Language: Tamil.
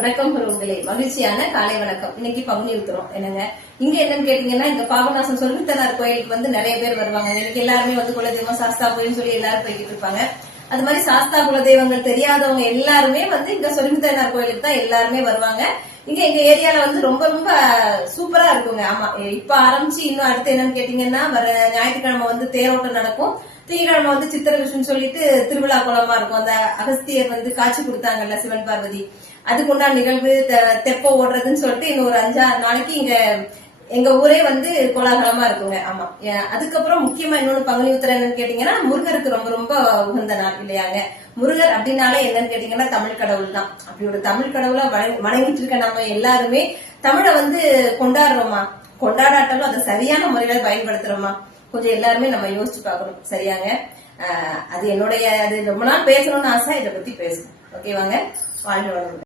வணக்கம் உங்களே, மகிழ்ச்சியான காலை வணக்கம். இன்னைக்கு பங்குனி உத்திரம் என்னங்க. இங்க என்னன்னு கேட்டீங்கன்னா, இங்க பாபநாசம் சொல்லித்தனார் கோயிலுக்கு வந்து நிறைய பேர் வருவாங்க. இன்னைக்கு எல்லாருமே வந்து குலதெய்வம் சாஸ்தா கோயில்னு சொல்லி எல்லாரும் போய்கிட்டு இருப்பாங்க. அது மாதிரி சாஸ்தா குலதெய்வங்கள் தெரியாதவங்க எல்லாருமே வந்து இங்க சொல்லித்தனார் கோயிலுக்கு தான் எல்லாருமே வருவாங்க. இங்க எங்க ஏரியால வந்து ரொம்ப ரொம்ப சூப்பரா இருக்குங்க. ஆமா, இப்ப ஆரம்பிச்சு இன்னும் அடுத்து என்னன்னு கேட்டீங்கன்னா, வர ஞாயிற்றுக்கிழமை வந்து தேரோட்டம் நடக்கும். திங்கட்கிழமை வந்து சித்திர விஷுன்னு சொல்லிட்டு திருவிழா கோலமா இருக்கும். அந்த அகஸ்தியர் வந்து காட்சி கொடுத்தாங்கல்ல சிவன் பார்வதி, அதுக்குண்டான நிகழ்வு தெப்ப ஓடுறதுன்னு சொல்லிட்டு இன்னும் ஒரு 5-6 நாளைக்கு இங்க எங்க ஊரே வந்து கோலாகலமா இருக்குங்க. ஆமா, அதுக்கப்புறம் முக்கியமா இன்னொன்னு பங்குனி உத்திரம் என்னன்னு கேட்டீங்கன்னா, முருகருக்கு ரொம்ப ரொம்ப உகந்த நாள் இல்லையாங்க. முருகர் அப்படின்னாலே என்னன்னு கேட்டீங்கன்னா தமிழ் கடவுள் தான். அப்படி ஒரு தமிழ் கடவுளா வணங்கிட்டு இருக்க நம்ம எல்லாருமே தமிழை வந்து கொண்டாடுறோமா, கொண்டாடாட்டாலும் அதை சரியான முறையில பயன்படுத்துறோமா, கொஞ்சம் எல்லாருமே நம்ம யோசிச்சு பார்க்கணும். சரியாங்க. அது என்னுடைய அது ரொம்ப நாள் பேசணும்னு ஆசை. இதை பத்தி பேசணும். ஓகேவாங்க. வாழ்க வளமுடன்.